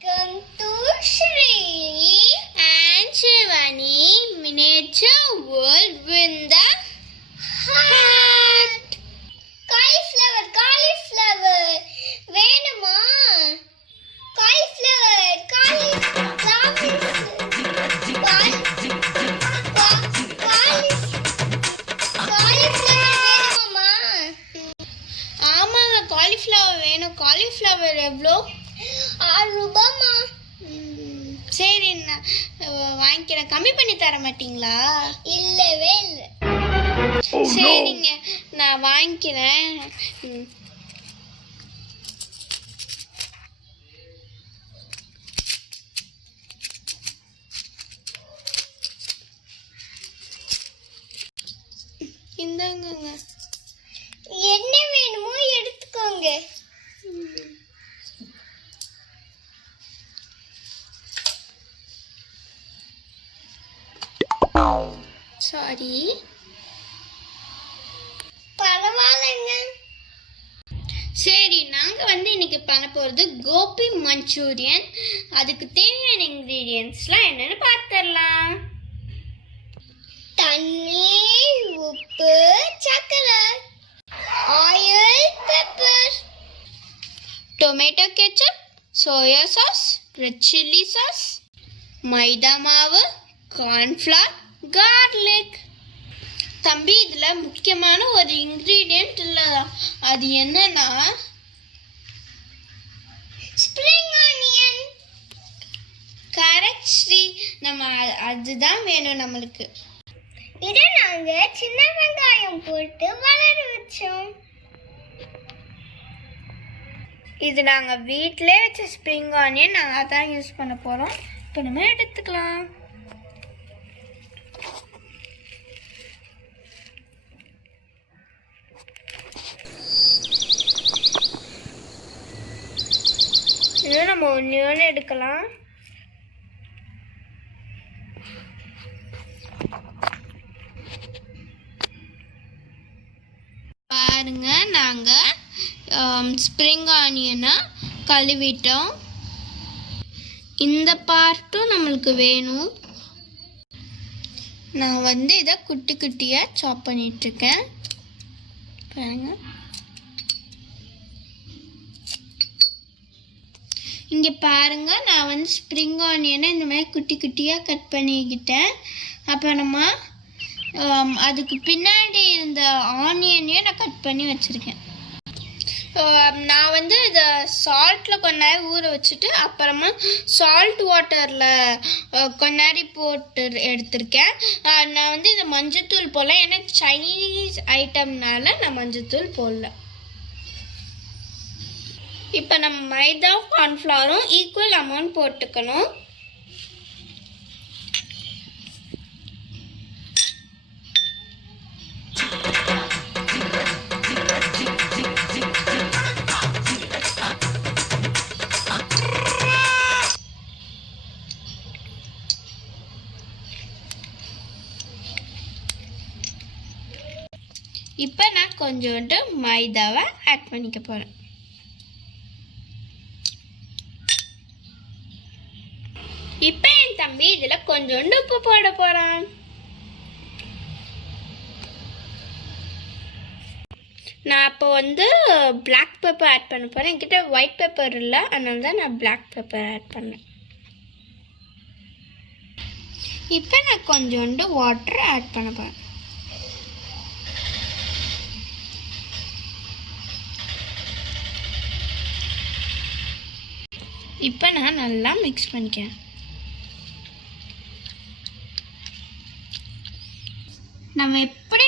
Welcome to Shri and Shivaani Miniature World with the Heart. Cauliflower. வேணுமா? Cauliflower. ஆமாங்க, cauliflower வேணும். Cauliflower எவ்வளோ? 6 ரூபாய்மா. சரி, நான் வாங்கிக்கிறேன். கம்மி பண்ணி தர மாட்டீங்களா? இல்லவே இல்லை. சரிங்க, நான் வாங்கிக்கிறேன். இந்தாங்க. என்ன வேணுமோ எடுத்துக்கோங்க. சாரி. பரவாயில்லைங்க. சரி, நாங்கள் இன்னைக்கு பண்ண போகிறது கோபி மஞ்சூரியன். அதுக்கு தேவையான இன்க்ரீடியன்ட்ஸ்லாம் என்னென்னு பார்த்துடலாம். தண்ணீர், உப்பு, சர்க்கரை, oil, pepper, tomato ketchup, soya sauce, red chilli sauce, maida மாவு, cornflour, garlic. தம்பி, இதில் முக்கியமான ஒரு இன்க்ரீடியன்ட் இல்லை. அது என்னன்னா ஸ்ப்ரிங் ஆனியன். கரெக்ட் ஸ்ரீ. நம்ம அதுதான் வேணும் நம்மளுக்கு. இதை நாங்கள் சின்ன வெங்காயம் போட்டு வளர வச்சோம். இது நாங்கள் வீட்டிலே வச்ச ஸ்ப்ரிங் ஆனியன். நாங்கள் அதான் யூஸ் பண்ண போகிறோம். இப்போ நம்ம எடுத்துக்கலாம். இது நம்ம ஒன்று எடுக்கலாம். பாருங்க, நாங்கள் ஸ்ப்ரிங் ஆனியனை கழுவிட்டோம். இந்த பார்ட்டும் நம்மளுக்கு வேணும். நான் இதை குட்டி குட்டியாக சாப் பண்ணிட்டுருக்கேன். பாருங்க, இங்கே பாருங்க, நான் ஸ்ப்ரிங் ஆனியனை இந்த மாதிரி குட்டி குட்டியாக கட் பண்ணிக்கிட்டேன். அப்புறமா அதுக்கு பின்னாடி இருந்த ஆனியனையும் நான் கட் பண்ணி வச்சுருக்கேன். நான் இதை சால்ட்டில் கொஞ்ச நேரம் ஊற வச்சுட்டு அப்புறமா சால்ட் வாட்டரில் கொஞ்ச நேரம் போட்டு எடுத்திருக்கேன். நான் இதை மஞ்சத்தூள் போடல, ஏன்னா சைனீஸ் ஐட்டம்னால நான் மஞ்சத்தூள் போடல. இப்போ நம்ம மைதா கார்ன்ஃப்ளவரும் ஈக்குவல் அமௌண்ட் போட்டுக்கணும். இப்போ நான் கொஞ்சோண்டு மைதாவை ஆட் பண்ணிக்க போகிறேன். இப்போ என் தம்பி இதில் கொஞ்சோண்டு உப்பு போட போகிறான். நான் இப்போ பிளாக் பெப்பர் ஆட் பண்ண போகிறேன். என்கிட்ட ஒயிட் பெப்பர் இல்லை, அதனால தான் நான் பிளாக் பெப்பர் ஆட் பண்ணேன். இப்போ நான் கொஞ்சோண்டு வாட்டர் ஆட் பண்ண போகிறேன். இப்போ நான் நல்லா மிக்ஸ் பண்ணிக்கிறேன். நம்ம எப்படி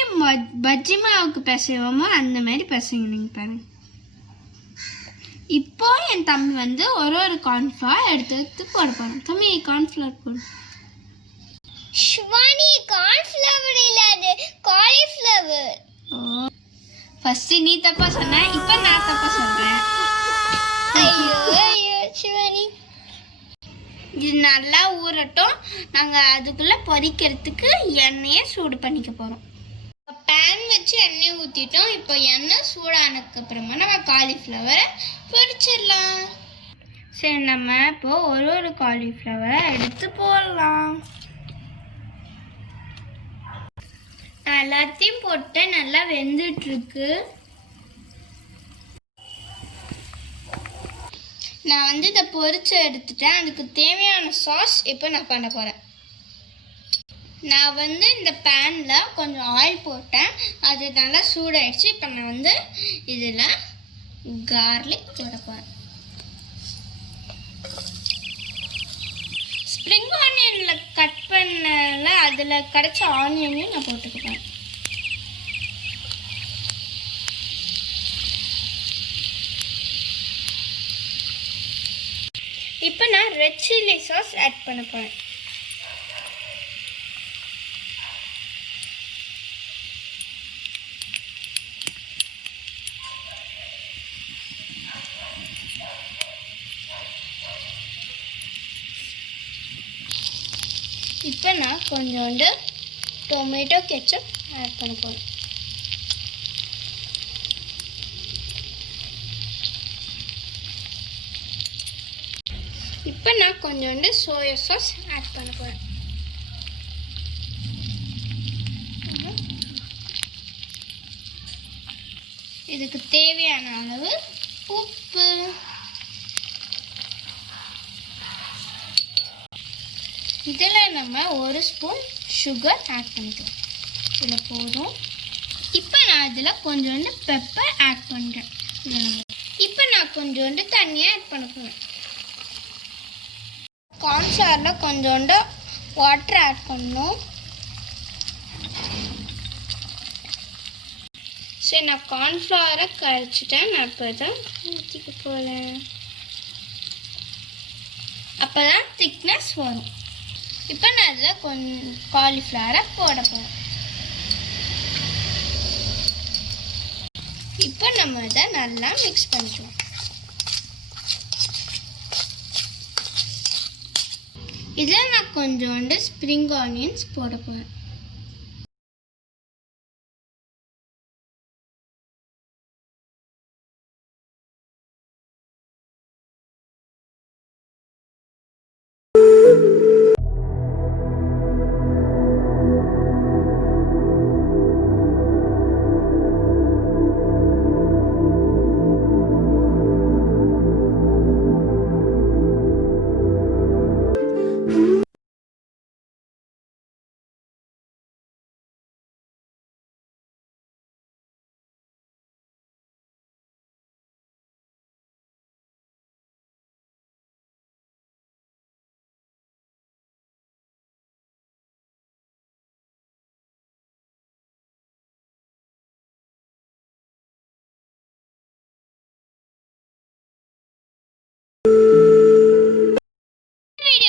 பஜ்ஜி மாவுக்கு பிசைவோமோ அந்த மாதிரி பிசைங்க. பாருங்க, இப்போ என் தம்பி ஒரு கார்ன்ஃப்ளவர் எடுத்து போட போகிறோம். தம்பி, கார்ன்ஃப்ளவர் போடு. ஷிவானி, கார்ன்ஃப்ளவர் இல்ல, அது காலிஃப்ளவர். ஓ, ஃபர்ஸ்ட் நீ தப்பா சொன்ன, இப்போ நான் தப்பா சொல்றேன். ஐயோ ஷிவானி, இது நல்லா ஊறட்டும். நாங்கள் அதுக்குள்ளே பொரிக்கிறதுக்கு எண்ணெயை சூடு பண்ணிக்க போகிறோம். பேன் வச்சு எண்ணெய் ஊற்றிட்டோம். இப்போ எண்ணெய் சூடானதுக்கப்புறமா நம்ம காலிஃப்ளவரை பொரிச்சிடலாம். சரி, நம்ம இப்போ ஒரு காலிஃப்ளவரை எடுத்து போடலாம். நான் எல்லாத்தையும் போட்டு நல்லா வெந்துட்டுருக்கு. நான் வந்து இதை பொரிச்சு எடுத்துட்டேன். அதுக்கு தேவையான சாஸ் இப்போ நான் பண்ண போகிறேன். நான் வந்து இந்த பேனில் கொஞ்சம் ஆயில் போட்டேன். அது நல்லா சூடாயிடுச்சு. இப்போ நான் வந்து இதில் கார்லிக் போட போகிறேன். ஸ்ப்ரிங் ஆனியனில் கட் பண்ணல அதில் கிடைச்ச ஆனியனையும் நான் போட்டுக்குவேன். இப்போ நான் ரெட் சில்லி சாஸ் ஆட் பண்ண போகிறேன். இப்போ நான் கொஞ்சோண்டு டொமேட்டோ கெச்சப் ஆட் பண்ண போகிறேன். இப்போ நான் கொஞ்சோண்டு சோயா சாஸ் ஆட் பண்ண போகிறேன். இதுக்கு தேவையான அளவு உப்பு. இதில் நம்ம 1 ஸ்பூன் சுகர் ஆட் பண்ணிக்கலாம். இதில் போதும். இப்போ நான் இதில் கொஞ்சோண்டு பெப்பர் ஆட் பண்ணுறேன். இப்போ நான் கொஞ்சோண்டு தண்ணியை ஆட் பண்ண போகிறேன். கார்ன்ஃப்ளவரில் கொஞ்சோண்டு வாட்டர் ஆட் பண்ணணும். சரி, நான் கார்ன்ஃப்ளவரை கரைச்சிட்டேன். நான் இப்போ தான் ஊற்றிக்க போகிறேன். அப்போ தான் திக்னஸ் வரும். இப்போ நான் அதில் கொஞ்சம் காலிஃப்ளவரை போட போகிறேன். இப்போ நம்ம இதை நல்லா மிக்ஸ் பண்ணிக்கலாம். இதில் நான் கொஞ்சோண்டு ஸ்ப்ரிங் ஆனியன்ஸ் போட போகிறேன்.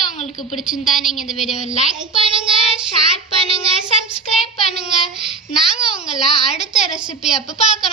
உங்களுக்கு பிடிச்சிருந்தா நீங்கள் இந்த வீடியோவை லைக் பண்ணுங்க, ஷேர் பண்ணுங்க, சப்ஸ்கிரைப் பண்ணுங்க. நாங்கள் உங்களை அடுத்த ரெசிபி அப்போ பார்க்க